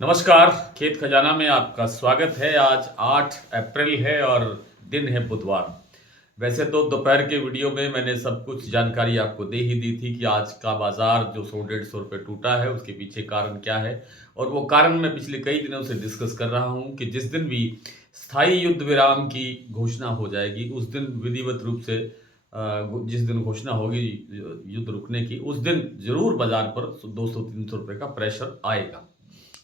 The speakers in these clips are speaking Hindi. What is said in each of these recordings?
नमस्कार। खेत खजाना में आपका स्वागत है। आज 8 अप्रैल है और दिन है बुधवार। वैसे तो दोपहर के वीडियो में मैंने सब कुछ जानकारी आपको दे ही दी थी कि आज का बाजार जो 100-150 रुपये टूटा है उसके पीछे कारण क्या है, और वो कारण मैं पिछले कई दिनों से डिस्कस कर रहा हूँ कि जिस दिन भी स्थायी युद्ध विराम की घोषणा हो जाएगी उस दिन विधिवत रूप से जिस दिन घोषणा होगी युद्ध रुकने की, उस दिन जरूर बाजार पर 200-300 रुपये का प्रेशर आएगा।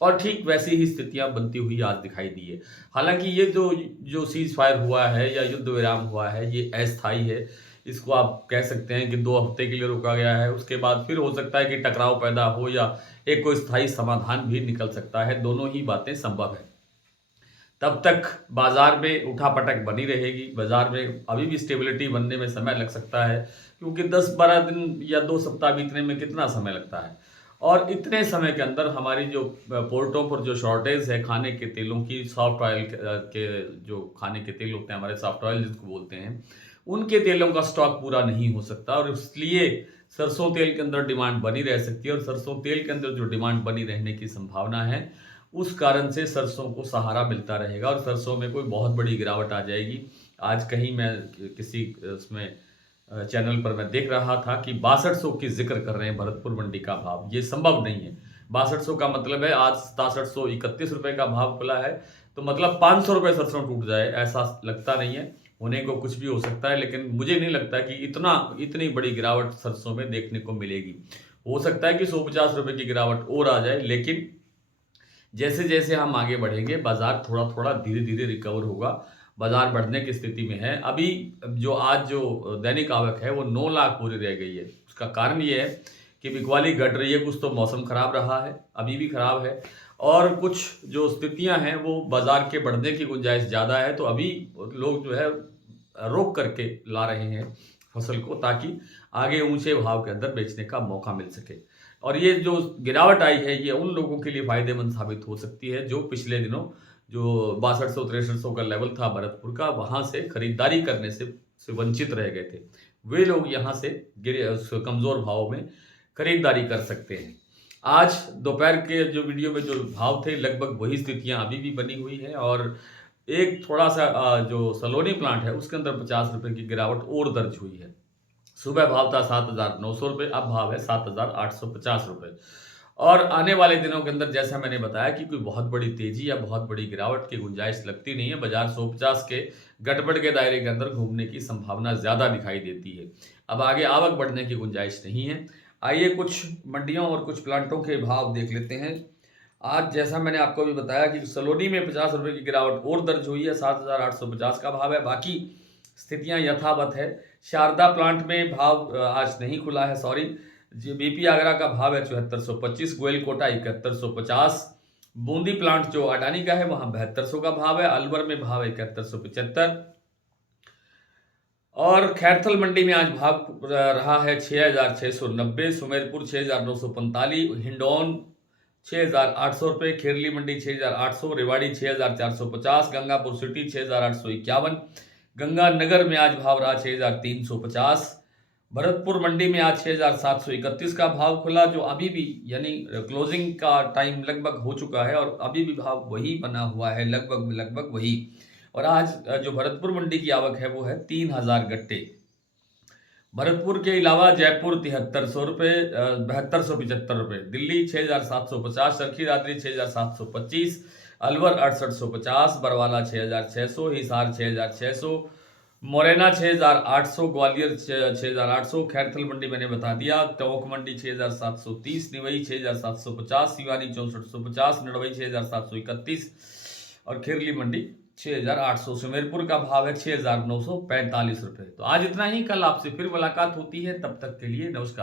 और ठीक वैसी ही स्थितियां बनती हुई आज दिखाई दी है। हालांकि ये जो जो सीज फायर हुआ है या युद्ध विराम हुआ है ये अस्थायी है। इसको आप कह सकते हैं कि 2 हफ्ते के लिए रोका गया है, उसके बाद फिर हो सकता है कि टकराव पैदा हो या एक कोई स्थायी समाधान भी निकल सकता है। दोनों ही बातें संभव है। तब तक बाजार में उठापटक बनी रहेगी। बाजार में अभी भी स्टेबिलिटी बनने में समय लग सकता है, क्योंकि 10-12 दिन या 2 सप्ताह बीतने में कितना समय लगता है। और इतने समय के अंदर हमारी जो पोर्टों पर जो शॉर्टेज है खाने के तेलों की, सॉफ्ट ऑयल के जो खाने के तेल होते हैं हमारे, सॉफ्ट ऑयल जिसको बोलते हैं, उनके तेलों का स्टॉक पूरा नहीं हो सकता और इसलिए सरसों तेल के अंदर डिमांड बनी रह सकती है। और सरसों तेल के अंदर जो डिमांड बनी रहने की संभावना है उस कारण से सरसों को सहारा मिलता रहेगा और सरसों में कोई बहुत बड़ी गिरावट आ जाएगी। आज कहीं मैं किसी उसमें चैनल पर मैं देख रहा था कि 6200 की जिक्र कर रहे हैं भरतपुर मंडी का भाव। ये संभव नहीं है। 6200 का मतलब है आज 6731 रुपए का भाव खुला है, तो मतलब 500 रुपए सरसों टूट जाए ऐसा लगता नहीं है। होने को कुछ भी हो सकता है, लेकिन मुझे नहीं लगता कि इतनी बड़ी गिरावट सरसों में देखने को मिलेगी। हो सकता है कि 150 रुपए की गिरावट और आ जाए, लेकिन जैसे जैसे हम आगे बढ़ेंगे बाजार थोड़ा थोड़ा धीरे धीरे रिकवर होगा। बाजार बढ़ने की स्थिति में है। अभी जो आज जो दैनिक आवक है वो 9 लाख पूरी रह गई है। उसका कारण ये है कि बिकवाली घट रही है। कुछ तो मौसम खराब रहा है, अभी भी खराब है, और कुछ जो स्थितियां हैं वो बाजार के बढ़ने की गुंजाइश ज़्यादा है। तो अभी लोग जो है रोक करके ला रहे हैं फसल को, ताकि आगे ऊंचे भाव के अंदर बेचने का मौका मिल सके। और ये जो गिरावट आई है ये उन लोगों के लिए फायदेमंद साबित हो सकती है जो पिछले दिनों जो 6200-6300 का लेवल था भरतपुर का, वहां से खरीदारी करने से वंचित रह गए थे। वे लोग यहाँ से कमजोर भाव में खरीदारी कर सकते हैं। आज दोपहर के जो वीडियो में जो भाव थे लगभग वही स्थितियां अभी भी बनी हुई है। और एक थोड़ा सा जो सलोनी प्लांट है उसके अंदर 50 रुपए की गिरावट और दर्ज हुई है। सुबह भाव था 7,900 रुपये, अब भाव है 7,850 रुपये। और आने वाले दिनों के अंदर जैसा मैंने बताया कि कोई बहुत बड़ी तेजी या बहुत बड़ी गिरावट की गुंजाइश लगती नहीं है। बाजार 150 के गड़बड़ के दायरे के अंदर घूमने की संभावना ज़्यादा दिखाई देती है। अब आगे आवक बढ़ने की गुंजाइश नहीं है। आइए कुछ मंडियों और कुछ प्लांटों के भाव देख लेते हैं। आज जैसा मैंने आपको अभी बताया कि सलोनी में 50 रुपये की गिरावट और दर्ज हुई है, 7,850 का भाव है। बाकी स्थितियां यथावत है। शारदा प्लांट में भाव आज नहीं खुला है, सॉरी। जी, बीपी आगरा का भाव है 7425, गोयल कोटा 7150। बूंदी प्लांट जो अडानी का है वहां 7200 का भाव है। अलवर में भाव है 7175। और खैरथल मंडी में आज भाव रहा है 6690, सुमेरपुर 6945, हिंडौन 6800 रुपये, खेरली मंडी 6800, रेवाड़ी 6450, गंगापुर सिटी 6851, गंगानगर में आज भाव रहा 6350। भरतपुर मंडी में आज 6731 का भाव खुला, जो अभी भी यानी क्लोजिंग का टाइम लगभग हो चुका है और अभी भी भाव वही बना हुआ है, लगभग वही। और आज जो भरतपुर मंडी की आवक है वो है 3000 गट्टे। भरतपुर के अलावा जयपुर 7300 रुपये, 7275 रुपये, दिल्ली 6750, चरखी दादरी 6725, अलवर 6850, बरवाला 6600, हिसार 6600, मोरेना 6800, ग्वालियर 6800, खैरथल मंडी मैंने बता दिया, टोंक मंडी 6730, निवई 6750, सिवानी 6450, नड़वई 6731 और खेरली मंडी 6800। सुमेरपुर का भाव है 6945 रुपये। तो आज इतना ही। कल आपसे फिर मुलाकात होती है, तब तक के लिए नमस्कार।